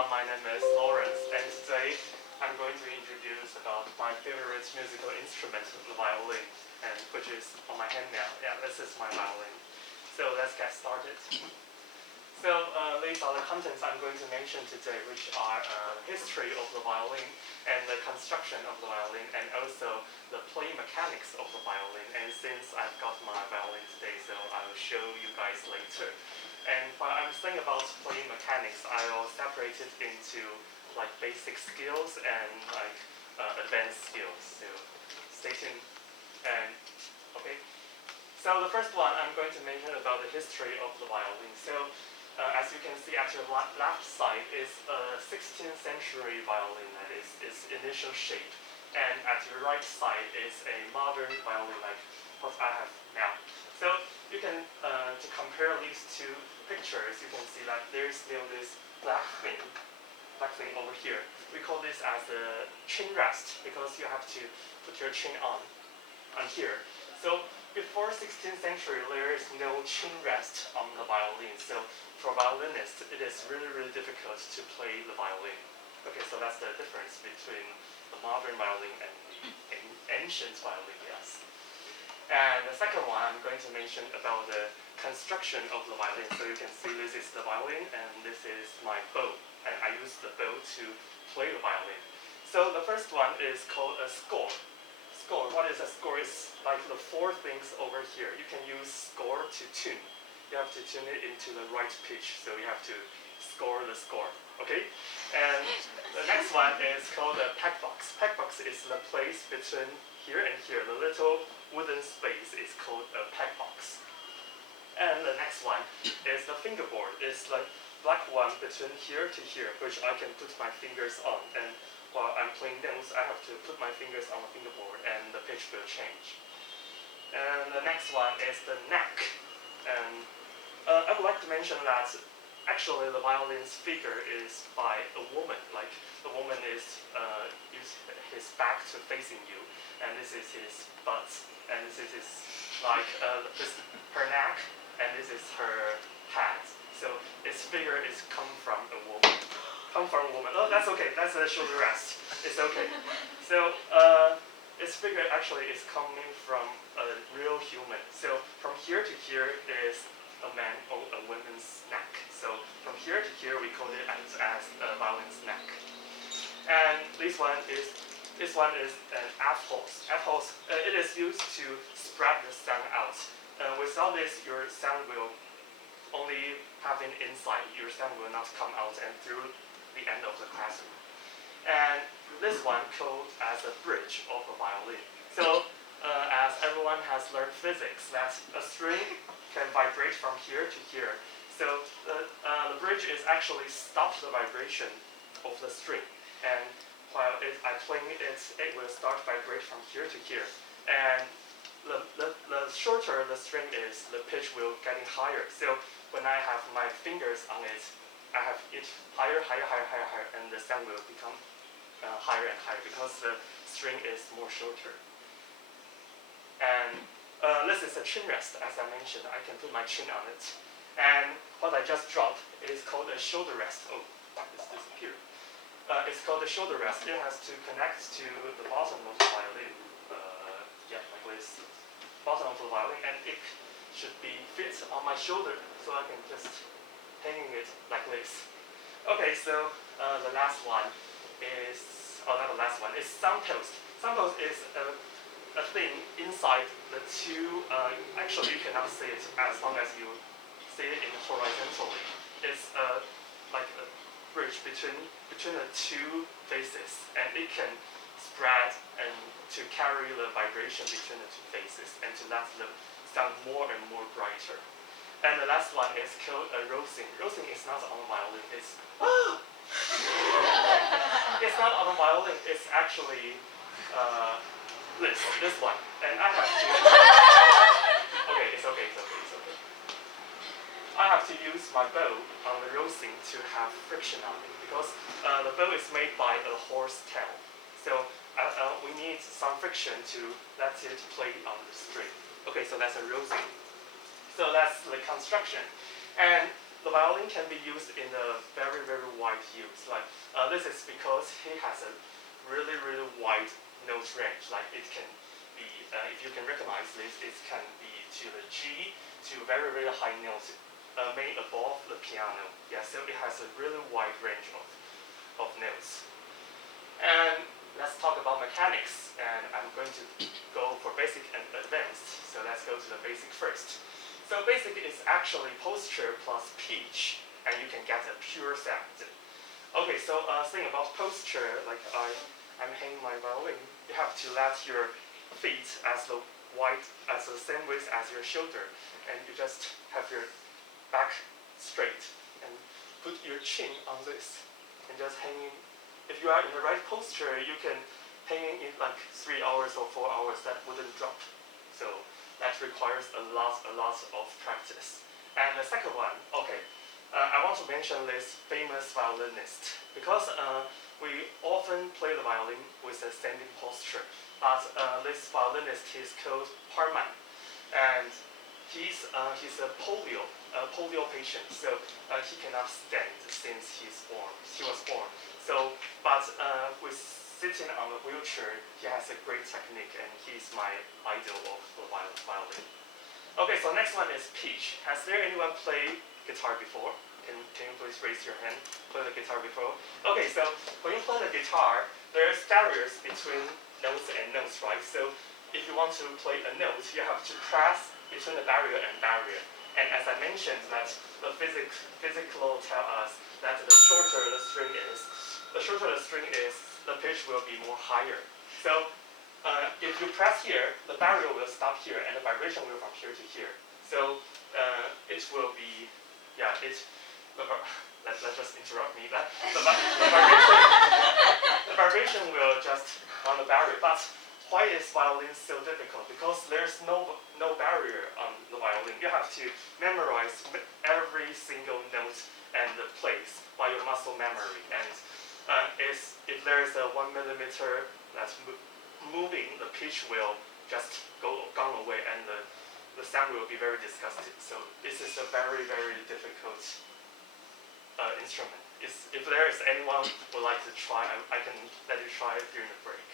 everyone, my name is Lawrence, and today I'm going to introduce about my favorite musical instrument, the violin, and which is on my hand now. Yeah, this is my violin. So let's get started. So these are the contents I'm going to mention today, which are history of the violin and the construction of the violin, and also the playing mechanics of the violin. And since I've got my violin today, so I will show you guys later. And while I'm saying about playing mechanics, I will separate it into like basic skills and like advanced skills. So stay tuned. And okay. So the first one I'm going to mention about the history of the violin. So as you can see at your left side is a 16th century violin, that is its initial shape. And at your right side is a modern violin like what I have now. So you can, to compare these two pictures, you can see that there's still this black thing over here. We call this as a chin rest because you have to put your chin on here. So before 16th century, there is no chin rest on the violin. So for violinists, it is really, really difficult to play the violin. Okay, so that's the difference between the modern violin and the ancient violin, yes. And the second one, I'm going to mention about the construction of the violin. So you can see this is the violin, and this is my bow. And I use the bow to play the violin. So the first one is called a score. What is a score? It's like the four things over here. You can use score to tune. You have to tune it into the right pitch, so you have to score the score, okay? And the next one is called a peg box. Peg box is the place between here and here. The little wooden space is called a peg box. And the next one is the fingerboard. It's like black one between here to here, which I can put my fingers on. And while I'm playing notes, I have to put my fingers on the fingerboard and the pitch will change. And the next one is the neck. And I would like to mention that actually the violin's figure is by a woman. Like the woman is his back to facing you, and this is his butt, and this is his, like her neck, and this is her head. So its figure is come from a woman. Oh, that's okay. That's a shoulder rest. It's okay. So its figure actually is coming from a real human. So from here to here is a man or a woman's neck. So from here to here we call it as a violin's neck. And this one is an F-holes. F-holes, it is used to spread the sound out. Without this, your sound will only have an inside. Your sound will not come out and through the end of the classroom. And this one called as a bridge of a violin. So as everyone has learned physics, that a string can vibrate from here to here. So the bridge is actually stops the vibration of the string. And while I'm playing it, it will start vibrate from here to here. And the shorter the string is, the pitch will getting higher. So when I have my fingers on it, I have it higher, and the sound will become higher and higher because the string is more shorter. And this is a chin rest, as I mentioned. I can put my chin on it. And what I just dropped is called a shoulder rest. Oh, it's disappeared. It's called a shoulder rest. It has to connect to the bottom of the violin. Yeah, like this. Bottom of the violin, and it should be fit on my shoulder, so I can just hanging it like this. Okay, so the last one is, not the last one, is sound post. Sound post is a thing inside the two, actually you cannot see it as long as you see it in horizontally. It's like a bridge between the two faces, and it can spread and to carry the vibration between the two faces and to let them sound more and more brighter. And the last one is called a rosing. Rosing is not on violin. It's it's not on violin. It's actually this one. And I have to. Okay, it's okay. I have to use my bow on the rosing to have friction on it because the bow is made by a horse tail. So we need some friction to let it play on the string. Okay, so that's a rosing. So that's the construction. And the violin can be used in a very, very wide use. Like this is because he has a really, really wide note range. Like it can be, if you can recognize this, it can be to the G, to very, very high notes, made above the piano. Yeah, so it has a really wide range of notes. And let's talk about mechanics. And I'm going to go for basic and advanced. So let's go to the basic first. So basic is actually posture plus pitch, and you can get a pure sound. Okay, so thing about posture, like I'm hanging my violin, you have to let your feet as the same width as your shoulder, and you just have your back straight and put your chin on this and just hanging. If you are in the right posture, you can hang in like 3 hours or 4 hours. That wouldn't drop. So that requires a lot of practice. And the second one, okay, I want to mention this famous violinist because we often play the violin with a standing posture. But this violinist is called Harman, and he's a polio patient, so he cannot stand since he was born. So, but with sitting on a wheelchair, he has a great technique, and he's my idol of the violin. Okay, so next one is pitch. Has there anyone played guitar before? Can you please raise your hand? Play the guitar before? Okay, so when you play the guitar, there's barriers between notes and notes, right? So if you want to play a note, you have to press between the barrier and barrier. And as I mentioned, that the physical tell us that the shorter the string is, the pitch will be more higher. So if you press here, the barrier will stop here, and the vibration will from here to here. So it will be, yeah, let's just interrupt me. The vibration will just on the barrier. But why is violin so difficult? Because there's no barrier on the violin. You have to memorize every single note and the place by your muscle memory. And if there is a 1 millimeter that's moving, the pitch will just gone away, and the sound will be very disgusting. So this is a very, very difficult instrument. If there is anyone who would like to try, I can let you try it during the break.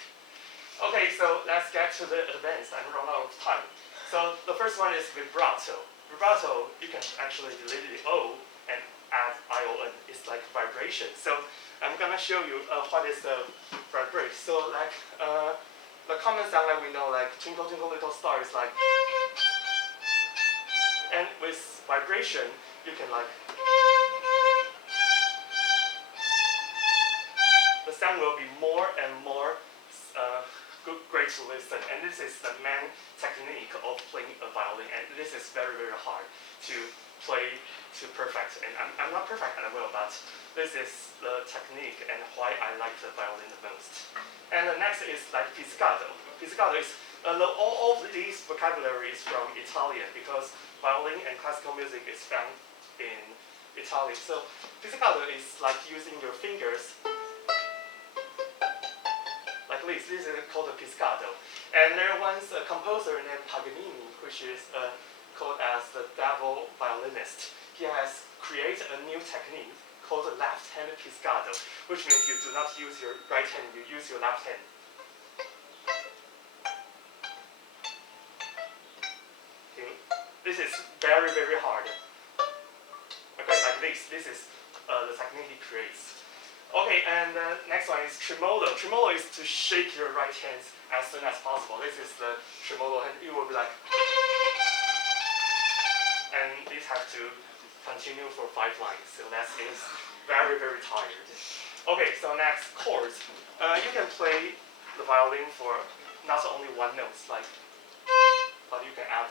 Okay, so let's get to the advanced. I'm running out of time. So the first one is vibrato. Vibrato, you can actually delete the O and add ION. It's like vibration. So I'm gonna show you what is the vibration. So like the common sound that we know, like Twinkle Twinkle Little Star, is like, and with vibration, you can like, the sound will be more and more great to listen. And this is the main technique of playing a violin. And this is very, very hard to play to perfect. And I'm not perfect at all, but this is the technique and why I like the violin the most. And the next is like pizzicato. Pizzicato is, all of these vocabulary is from Italian because violin and classical music is found in Italy. So pizzicato is like using your fingers like this. This is called a pizzicato. And there was a composer named Paganini, which is called as the devil violinist. He has created a new technique called the left-hand pizzicato, which means you do not use your right hand, you use your left hand. Okay. This is very, very hard. Okay, like this. This is the technique he creates. Okay, and next one is tremolo. Tremolo is to shake your right hands as soon as possible. This is the tremolo, and it will be like, and this has to continue for 5 lines. So that is very, very tired. Okay, so next, chords. You can play the violin for not only one note, like, but you can add.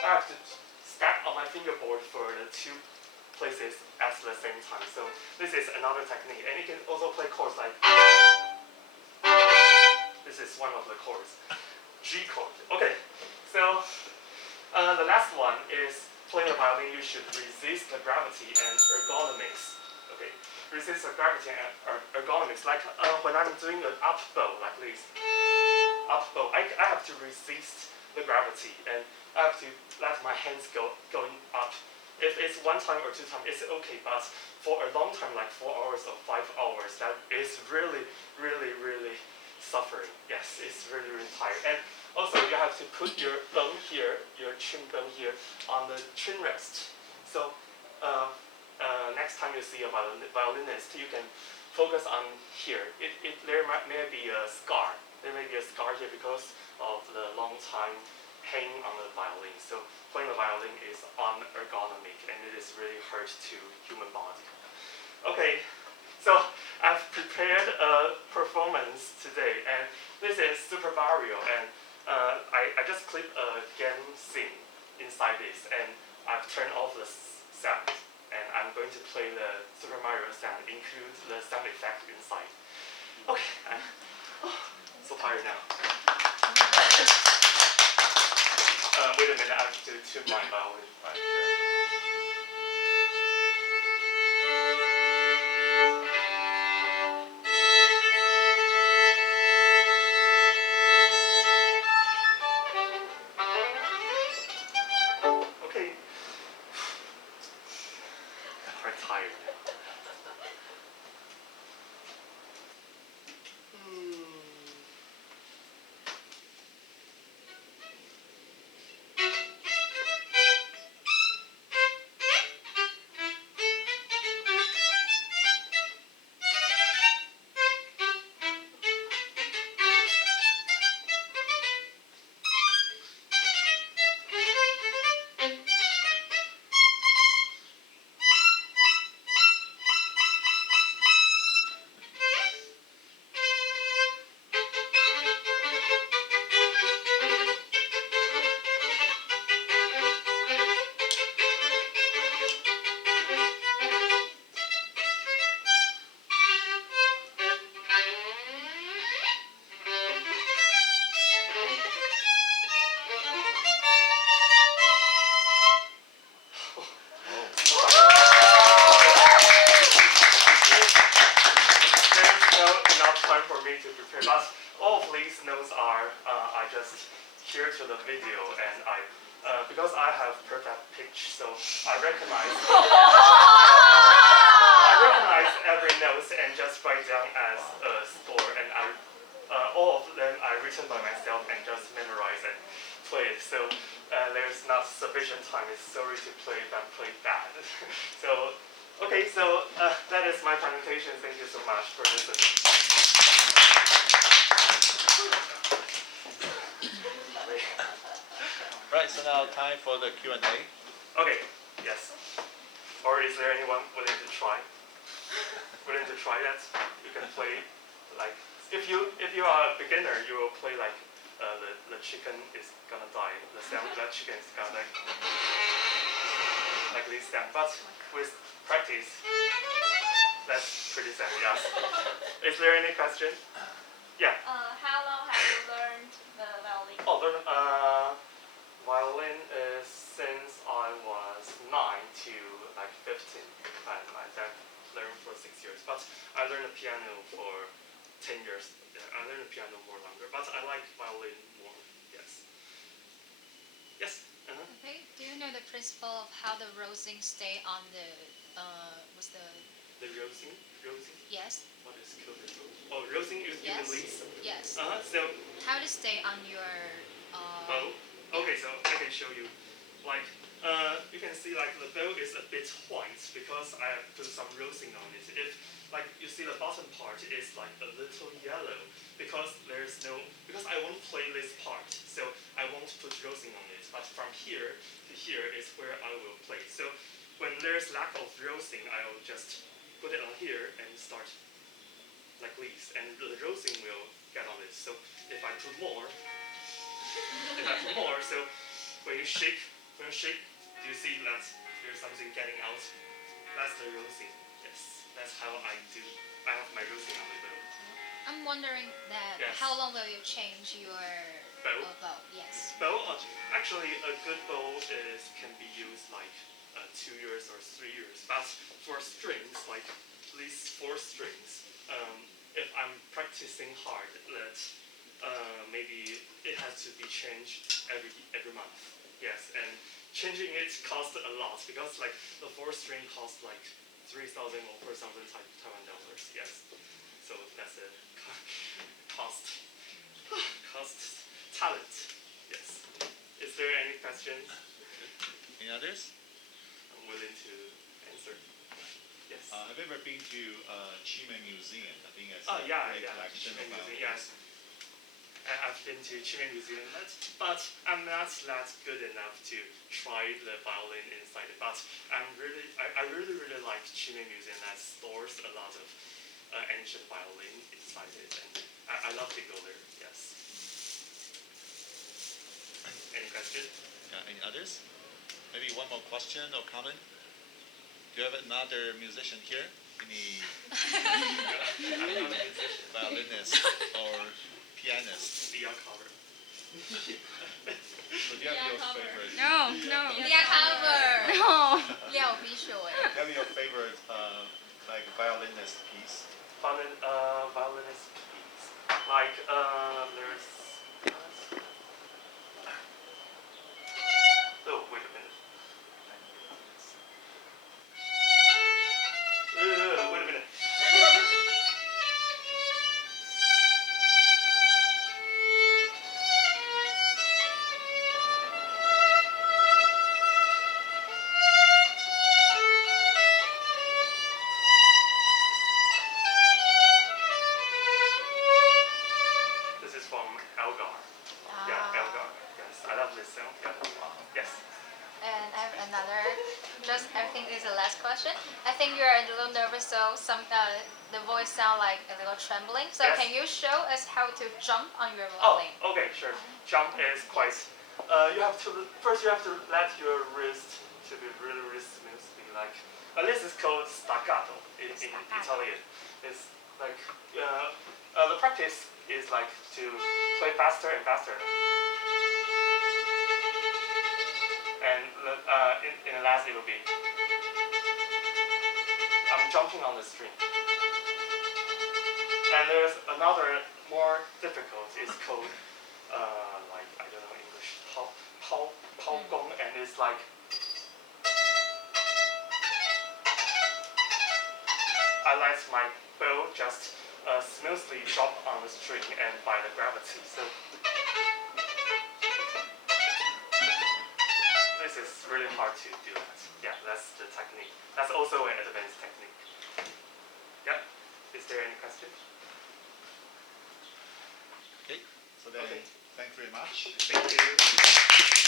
I have to stack on my fingerboard for the 2 places at the same time. So this is another technique. And you can also play chords like, this is one of the chords, G chord. Okay, so the last one is playing the violin, you should resist the gravity and ergonomics. Okay, resist the gravity and ergonomics. Like when I'm doing an up bow like this, up bow, I have to resist the gravity, and I have to let my hands going up. If it's 1 time or 2 times, it's okay. But for a long time, like 4 hours or 5 hours, that is really, really, really suffering. Yes, it's really, really tired. And also, you have to put your bone here, your chin bone here, on the chin rest. So next time you see a violinist, you can focus on here. There may be a scar. There may be a scar here because of the long time hanging on the violin. So playing the violin is unergonomic and it is really hurt to human body. Okay, so I've prepared a performance today, and this is Super Mario, and I just clip a game scene inside this, and I've turned off the sound, and I'm going to play the Super Mario sound, include the sound effect inside. Okay, I'm so tired now. Wait a minute, I have to tune my violin right here. Okay. I'm quite tired. Time for me to prepare, but all of these notes are I just hear to the video, and because I have perfect pitch, so I recognize every note and just write down as a score, and all of them are written by myself and just memorize and play it. So there's not sufficient time. It's sorry to play if I play bad. So okay, so that is my presentation. Thank you so much for listening. Right, so now time for the Q&A. Okay, yes. Or is there anyone willing to try? Willing to try that? You can play like if you are a beginner, you will play like the chicken is gonna die. The sound that chicken is gonna like this sound. But with practice, that's pretty sound. Yes. Is there any question? Yeah. How long have you learned the violin? Violin is since I was 9 to like 15. My dad learned for 6 years, but I learned the piano for 10 years. Yeah, I learned the piano more longer, but I like violin more. Yes. Yes. Okay. Do you know the principle of how the rosing stay on the the rosing? Yes. What is called Oh, rosing is yes. release. Yes. So how to stay on your bow. Okay, so I can show you. Like you can see like the bow is a bit white because I have put some rosing on it. If like you see the bottom part is like a little yellow because I won't play this part, so I won't put rosing on it. But from here to here is where I will play. So when there's lack of rosing, I will just put it on here and start like this, and the rosing will get on it. So if I put more, so when you shake, do you see that there's something getting out? That's the rosing. Yes, that's how I do. I have my rosing on the bow. I'm wondering that Yes. how long will you change your Bow? bow? Yes. Bow, actually, a good bow can be used like 2 years or 3 years. But for strings, like these 4 strings, if I'm practicing hard, that maybe it has to be changed every month. Yes, and changing it costs a lot because like the 4th string costs like 3,000 or 4,000 Taiwan dollars. Yes, so that's it. Cost, talent. Yes. Is there any questions? Any others? I'm willing to answer. Yes. Have you ever been to Chime Museum? I think it's Oh a yeah, great yeah. collection Chime about. Museum, yes. I've been to Chime Museum, but I'm not that good enough to try the violin inside it. But I really like Chime Museum that stores a lot of ancient violin inside it, and I love to go there. Yes. Any question? Yeah, any others? Maybe one more question or comment? Do you have another musician here? Any I'm not a musician. violinist or pianist? Leon cover. So do you have Yeah, your cover. favorite? No, no. Yeah, cover. No. 廖必秀哎。 Do you have your favorite like violinist piece? Violinist piece. Like there's. Oh, wait a minute. Wait a minute. This is from Elgar. Yeah, Elgar. Yes, I love this song. Yeah. Yes. And I have another. Just I think this is the last question. I think you're a little nervous, so the voice sound like a little trembling. So Yes. can you show us how to jump on your Oh, violin? okay, sure. Jump is quite. You have to first. You have to let your wrist to be really smoothly. Like this is called staccato in Italian. It's like the practice is like to play faster and faster. And in the last it will be I'm jumping on the string. And there's another more difficult. It's called like I don't know English. Pao gong, and it's like I let my bow just smoothly drop on the string and by the gravity. So this is really hard to do that. Yeah, that's the technique. That's also an advanced technique. Yeah. Is there any question? Okay. So then, Okay. thanks very much. Thank you.